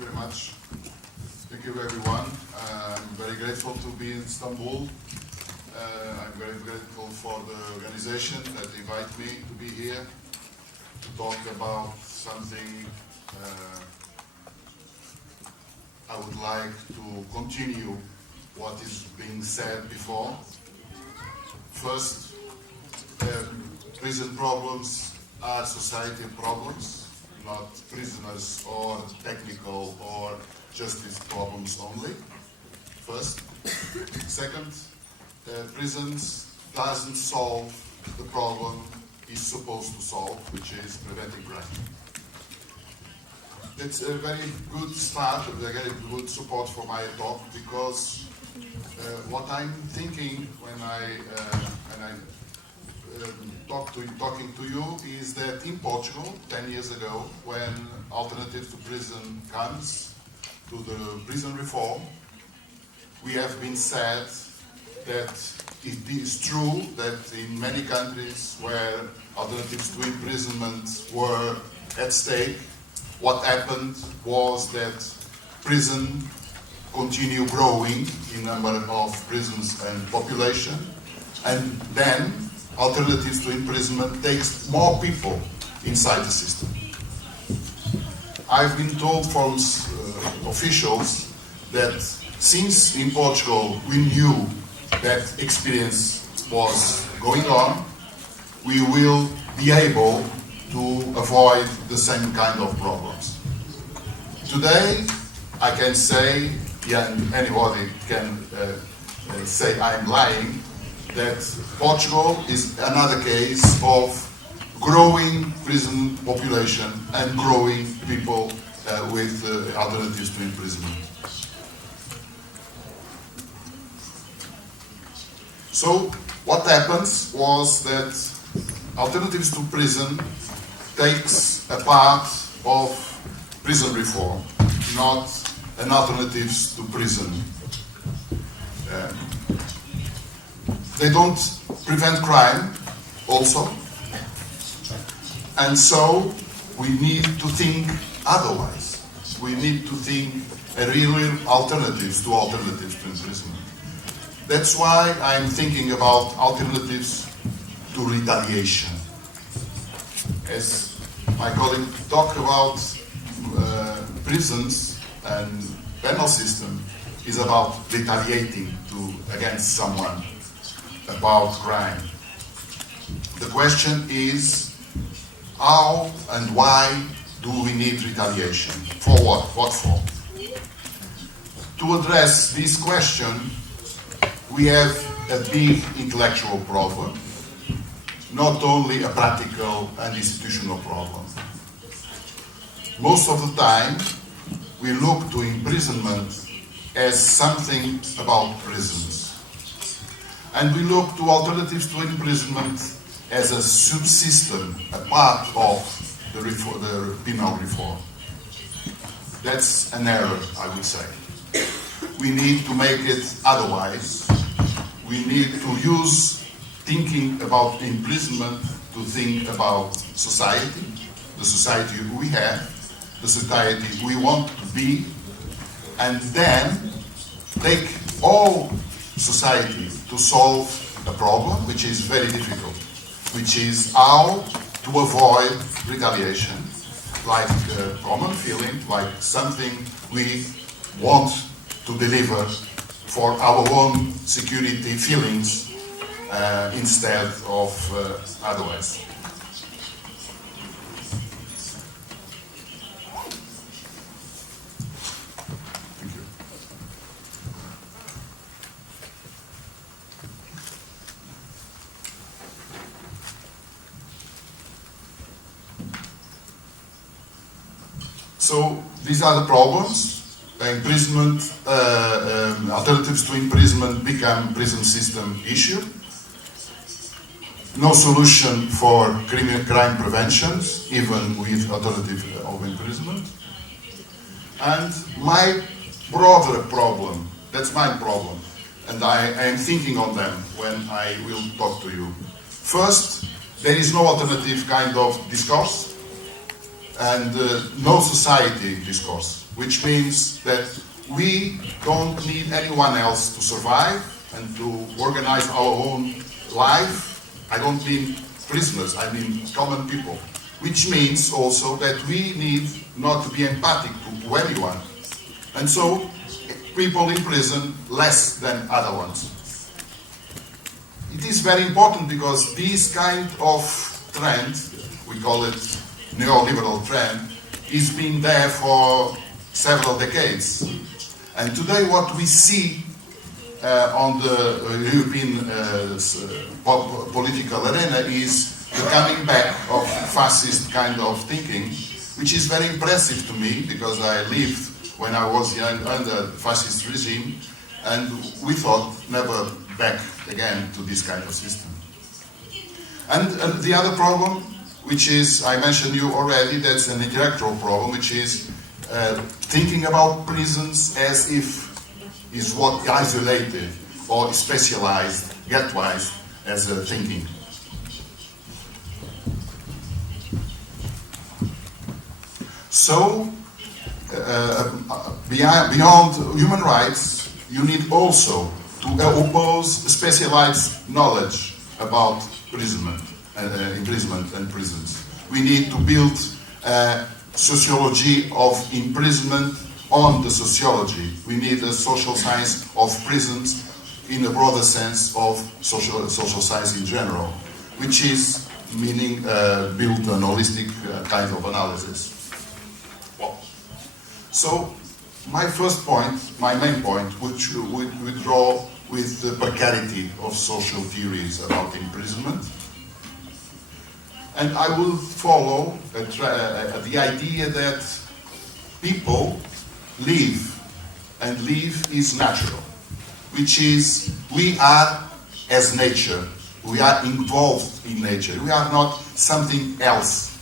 you very much. Thank you, everyone. I'm very grateful to be in Istanbul. I'm very grateful for the organization that invited me to be here to talk about something I would like to continue what is being said before. First, prison problems are society problems, not prisoners or technical or justice problems only. First. Second, prisons doesn't solve the problem it's supposed to solve, which is preventing crime. It's a very good start, a very good support for my talk, because what I'm thinking when I'm talking to you is that in Portugal, 10 years ago, when Alternative to Prison comes to the prison reform, we have been said that it is true that in many countries where alternatives to imprisonment were at stake, what happened was that prison continue growing in number of prisons and population, and then alternatives to imprisonment takes more people inside the system. I've been told from officials that since in Portugal we knew that experience was going on, we will be able to avoid the same kind of problems. Today, I can say, and anybody can say I'm lying, that Portugal is another case of growing prison population and growing people with alternatives to imprisonment. So what happens was that alternatives to prison takes a part of prison reform, not an alternatives to prison. They don't prevent crime also, and so we need to think otherwise. We need to think a real alternatives to imprisonment. That's why I'm thinking about alternatives to retaliation. As my colleague talked about, prisons and penal system is about retaliating against someone about crime. The question is, how and why do we need retaliation? For what? What for? To address this question, we have a big intellectual problem, not only a practical and institutional problem. Most of the time, we look to imprisonment as something about prisons. And we look to alternatives to imprisonment as a subsystem, a part of the penal reform. That's an error, I would say. We need to make it otherwise. We need to use thinking about imprisonment to think about society, the society we have, the society we want to be, and then take all society to solve a problem which is very difficult, which is how to avoid retaliation, like a common feeling, like something we want to deliver for our own security feelings instead of otherwise. Thank you. So these are the problems. Imprisonment, alternatives to imprisonment become prison system issue. No solution for crime preventions, even with alternative of imprisonment. And my broader problem, that's my problem, and I am thinking on them when I will talk to you. First, there is no alternative kind of discourse, and no society discourse. which means that we don't need anyone else to survive and to organize our own life. I don't mean prisoners, I mean common people. Which means also that we need not to be empathic to anyone. And so, people in prison less than other ones. It is very important because this kind of trend, we call it neoliberal trend, is been there for several decades. And today what we see on the European political arena is the coming back of fascist kind of thinking, which is very impressive to me because I lived when I was young under the fascist regime, and we thought never back again to this kind of system. And the other problem, which is, I mentioned you already, that's an intellectual problem, which is thinking about prisons as if is what isolated or specialized, ghettoized as a thinking. So, beyond human rights, you need also to oppose specialized knowledge about imprisonment and prisons. We need to build a sociology of imprisonment on the sociology. We need a social science of prisons in a broader sense of social science in general, which is meaning build an holistic kind of analysis. So, my first point, my main point, which would draw with the precarity of social theories about imprisonment. And I will follow the idea that people live, and live is natural, which is we are as nature, we are involved in nature, we are not something else.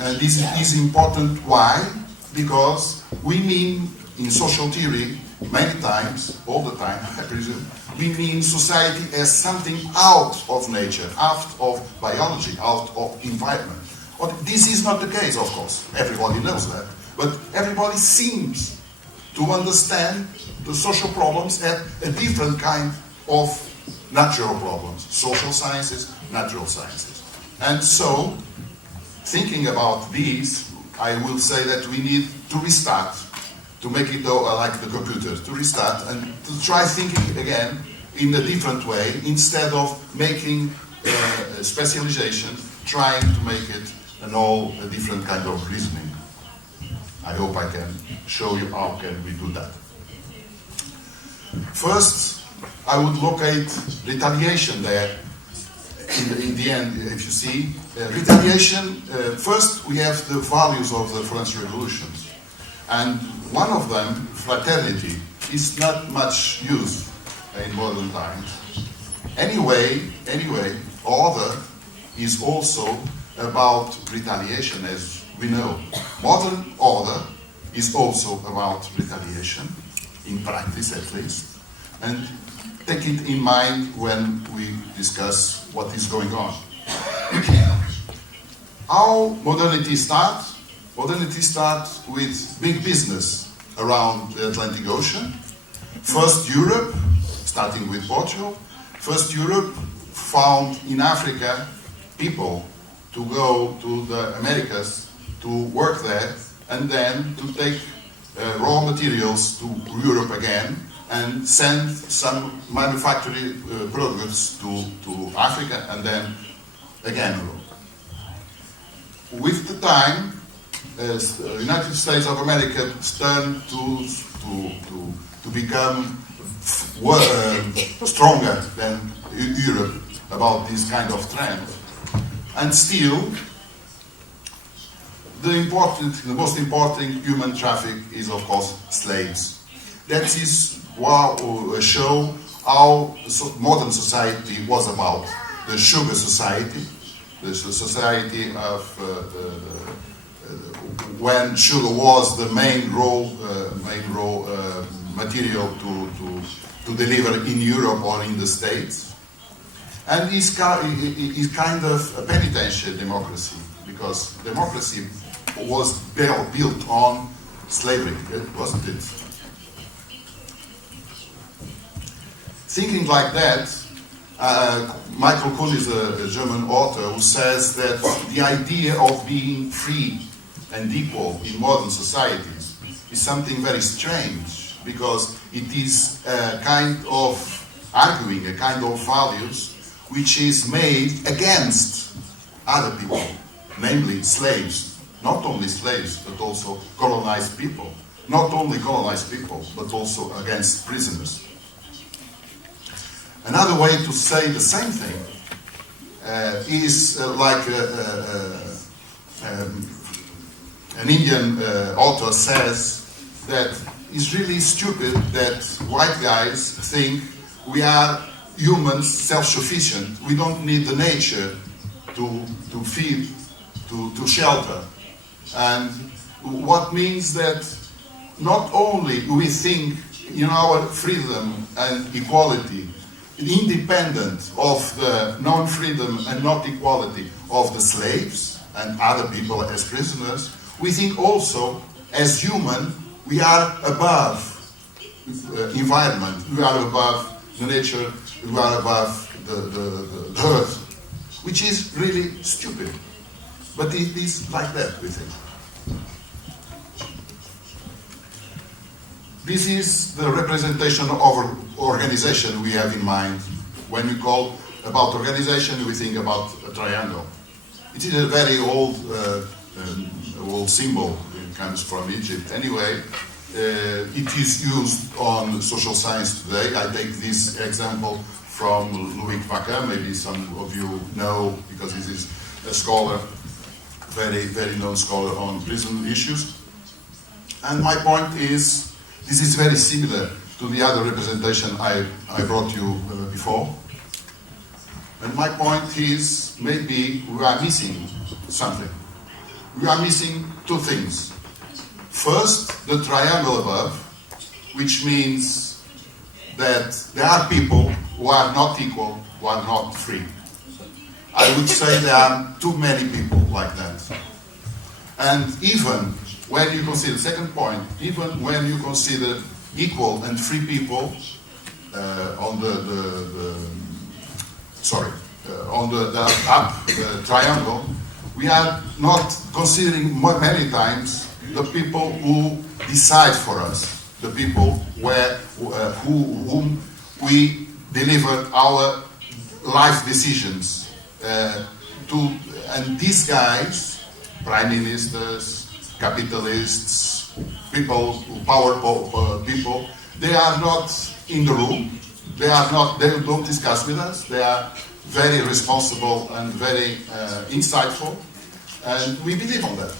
And this is important. Why? Because we mean, in social theory, many times, all the time, I presume, we mean society as something out of nature, out of biology, out of environment. But this is not the case, of course. Everybody knows that. But everybody seems to understand the social problems as a different kind of natural problems. Social sciences, natural sciences. And so, thinking about these, I will say that we need to restart, to make it like the computer, to restart and to try thinking again in a different way, instead of making specialization, trying to make it a different kind of reasoning. I hope I can show you how can we do that. First, I would locate retaliation there. In the end, if you see, retaliation, first we have the values of the French Revolution. And one of them, fraternity, is not much used in modern times. Anyway, order is also about retaliation, as we know. Modern order is also about retaliation, in practice at least. And take it in mind when we discuss what is going on. How modernity starts? Modernity starts with big business around the Atlantic Ocean. First Europe, starting with Portugal. First Europe found in Africa people to go to the Americas to work there, and then to take raw materials to Europe again and send some manufacturing products to Africa and then again. With the time, United States of America turned to become stronger than Europe about this kind of trend. And still, the most important human traffic is, of course, slaves. That is show how modern society was about. The sugar society, the society of when sugar was the main raw material to deliver in Europe or in the States, and is kind of a penitentiary democracy, because democracy was built on slavery, wasn't it? Thinking like that, Michael Kuhn is a German author who says that the idea of being free and equal in modern societies is something very strange, because it is a kind of arguing, a kind of values which is made against other people, namely slaves. Not only slaves, but also colonized people. Not only colonized people, but also against prisoners. Another way to say the same thing is like an Indian author says that it's really stupid that white guys think we are humans self-sufficient. We don't need the nature to feed, to shelter. And what means that not only we think in our freedom and equality, independent of the non-freedom and not equality of the slaves and other people as prisoners, we think also as human we are above environment, we are above the nature, we are above the earth, which is really stupid. But it is like that, we think. This is the representation of organization we have in mind. When we call about organization, we think about a triangle. It is a very old symbol. It comes from Egypt. Anyway, it is used on social science today. I take this example from Louis Vaca. Maybe some of you know, because this is a scholar, very, very known scholar on prison issues. And my point is, this is very similar to the other representation I brought you before. And my point is, maybe we are missing something. We are missing two things. First, the triangle above, which means that there are people who are not equal, who are not free. I would say there are too many people like that. And even when you consider, second point, even when you consider equal and free people on the up triangle, we are not considering many times the people who decide for us, the people whom we deliver our life decisions to, and these guys, prime ministers, capitalists, people, powerful people, they are not in the room. They don't discuss with us. They are very responsible and very insightful, and we believe on that.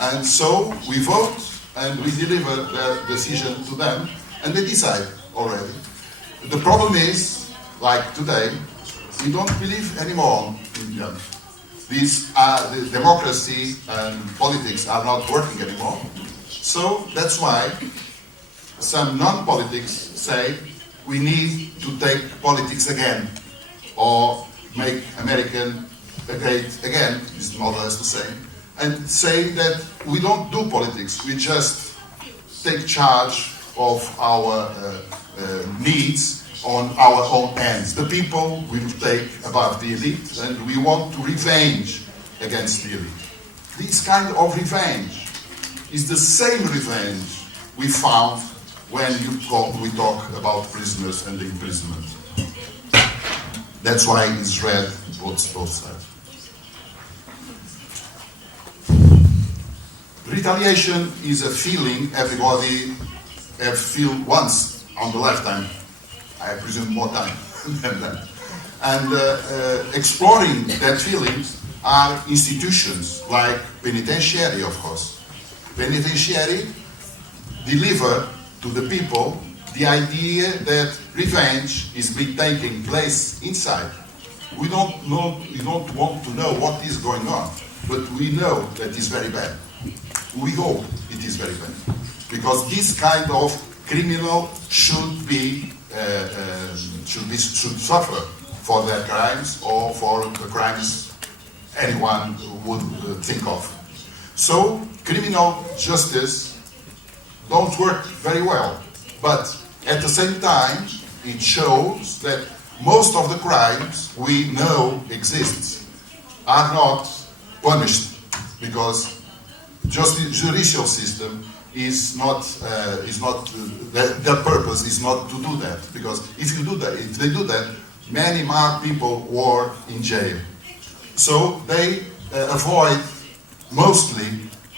And so we vote and we deliver the decision to them, and they decide already. The problem is, like today, we don't believe anymore in them. The democracy and politics are not working anymore. So that's why some non-politics say we need to take politics again, or make American great again, is more or less the same, and say that we don't do politics, we just take charge of our needs on our own hands. The people will take above the elite, and we want to revenge against the elite. This kind of revenge is the same revenge we found when we talk about prisoners and imprisonment. That's why it's read both sides. Retaliation is a feeling everybody have felt once on the lifetime. I presume more time than that. And exploring that feelings are institutions like penitentiary, of course. Penitentiary deliver to the people the idea that revenge is taking place inside. We don't want to know what is going on, but we know that it's very bad. We hope it is very bad, because this kind of criminal should suffer for their crimes or for the crimes anyone would think of. So criminal justice don't work very well. But at the same time, it shows that most of the crimes we know exist are not punished because just the judicial system is not their purpose is not to do that, because if they do that, many more people were in jail. So they avoid mostly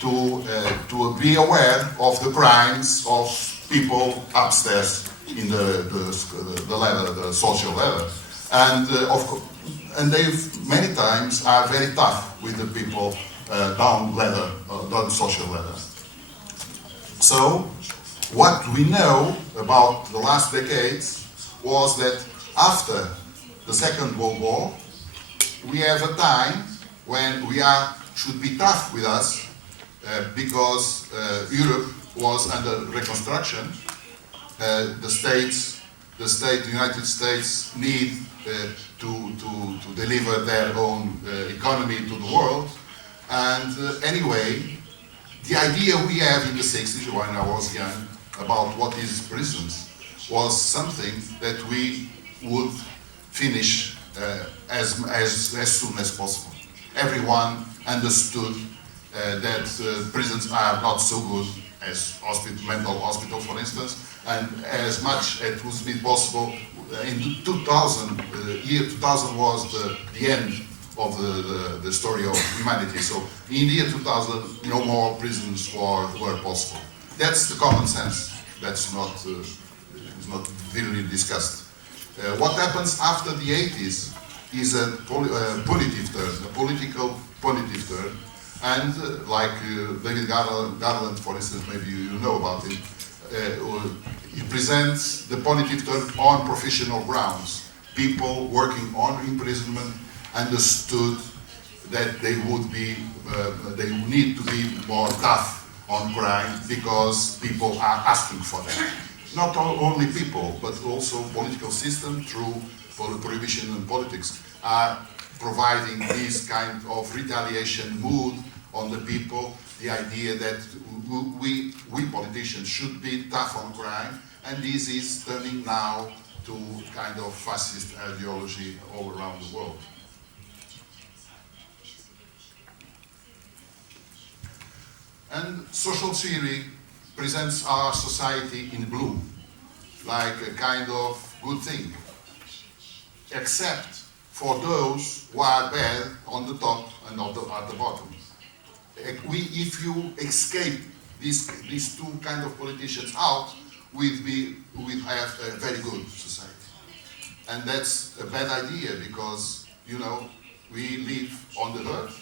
to be aware of the crimes of people upstairs in the ladder, the social ladder, and they many times are very tough with the people down the social ladder. So what we know about the last decades was that after the Second World War, we have a time when we should be tough with us because Europe was under reconstruction. The United States need to deliver their own economy to the world. And anyway, the idea we have in the 60s, when I was young, about what is prisons, was something that we would finish as soon as possible. Everyone understood that prisons are not so good as mental hospital, for instance, and as much as would be possible. In 2000, year 2000 was the end of the story of humanity. So in the year 2000, no more prisons were possible. That's the common sense. That's not really discussed. What happens after the 80s is a punitive turn, a political punitive turn, and like David Garland, for instance, maybe you know about him, he presents the punitive turn on professional grounds. People working on imprisonment understood that they need to be more tough on crime because people are asking for that. Not only people, but also political system through prohibition and politics are providing this kind of retaliation mood on the people, the idea that we politicians should be tough on crime, and this is turning now to kind of fascist ideology all around the world. And social theory presents our society in blue, like a kind of good thing, except for those who are bad on the top and at the bottom. If you escape these two kind of politicians out, we'd have a very good society. And that's a bad idea because, you know, we live on the earth,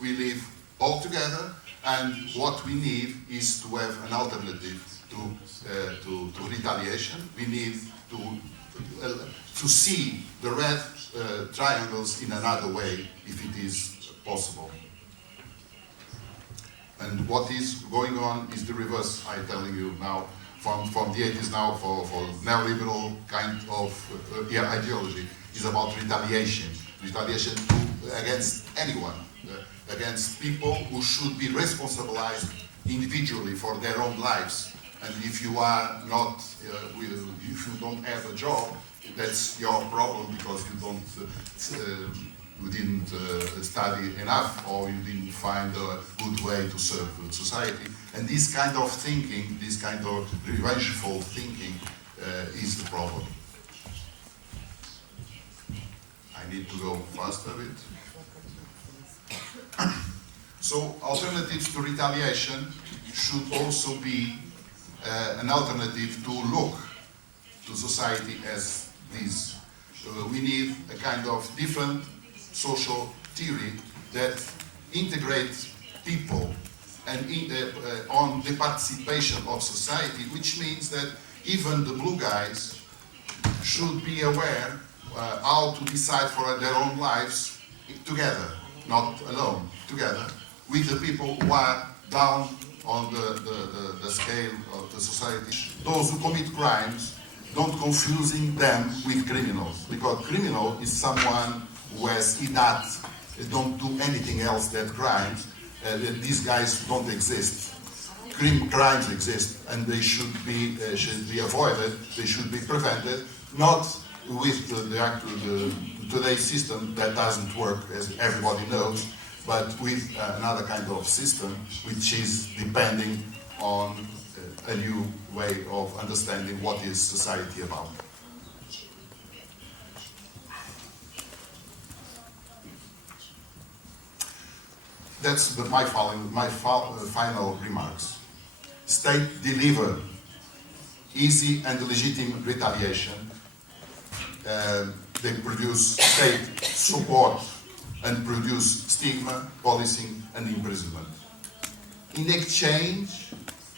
we live all together, and what we need is to have an alternative to retaliation. We need to see the red triangles in another way, if it is possible. And what is going on is the reverse, I'm telling you now, from the 80s now for neoliberal kind of ideology, is about retaliation. Retaliation against anyone, against people who should be responsibilized individually for their own lives. And if you are not, if you don't have a job, that's your problem because you didn't study enough, or you didn't find a good way to serve society. And this kind of thinking, this kind of revengeful thinking is the problem. I need to go fast a bit. So alternatives to retaliation should also be an alternative to look to society as this. We need a kind of different social theory that integrates people and on the participation of society, which means that even the blue guys should be aware how to decide for their own lives together, not alone, together, with the people who are down on the scale of the society. Those who commit crimes, don't confusing them with criminals, because criminal is someone who has that don't do anything else than crimes. These guys don't exist. crimes exist and they should be avoided, they should be prevented, not with today's system that doesn't work, as everybody knows, but with another kind of system which is depending on a new way of understanding what is society about. That's my final remarks. State deliver easy and legitimate retaliation. They produce state support and produce stigma, policing, and imprisonment. In exchange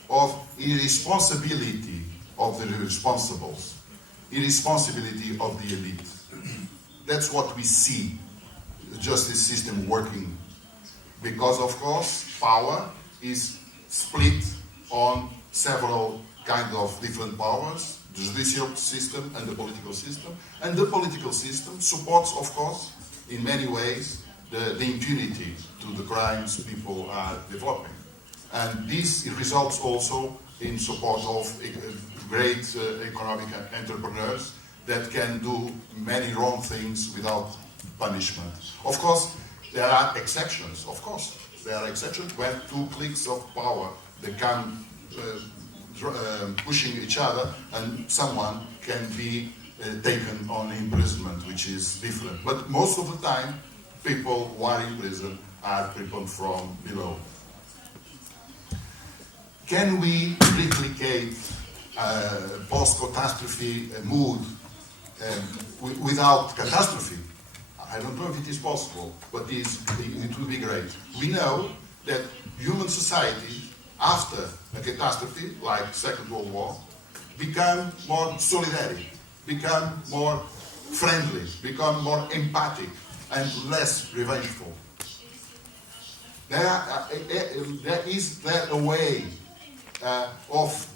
of irresponsibility of the responsibles, irresponsibility of the elite. That's what we see the justice system working. Because, of course, power is split on several kinds of different powers, the judicial system and the political system. And the political system supports, of course, in many ways, the impunity to the crimes people are developing. And this results also in support of great economic entrepreneurs that can do many wrong things without punishment. Of course, there are exceptions, of course. There are exceptions where 2 clicks of power, they come pushing each other and someone can be taken on imprisonment, which is different. But most of the time, people who are in prison are people from below. Can we replicate post-catastrophe mood without catastrophe? I don't know if it is possible, but it would be great. We know that human society, after a catastrophe like Second World War, become more solidaric, become more friendly, become more empathic, and less revengeful. Is there a way of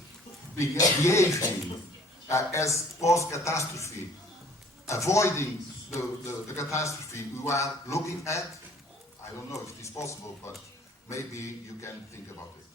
behaving as post-catastrophe, avoiding the catastrophe we are looking at? I don't know if it is possible, but maybe you can think about it.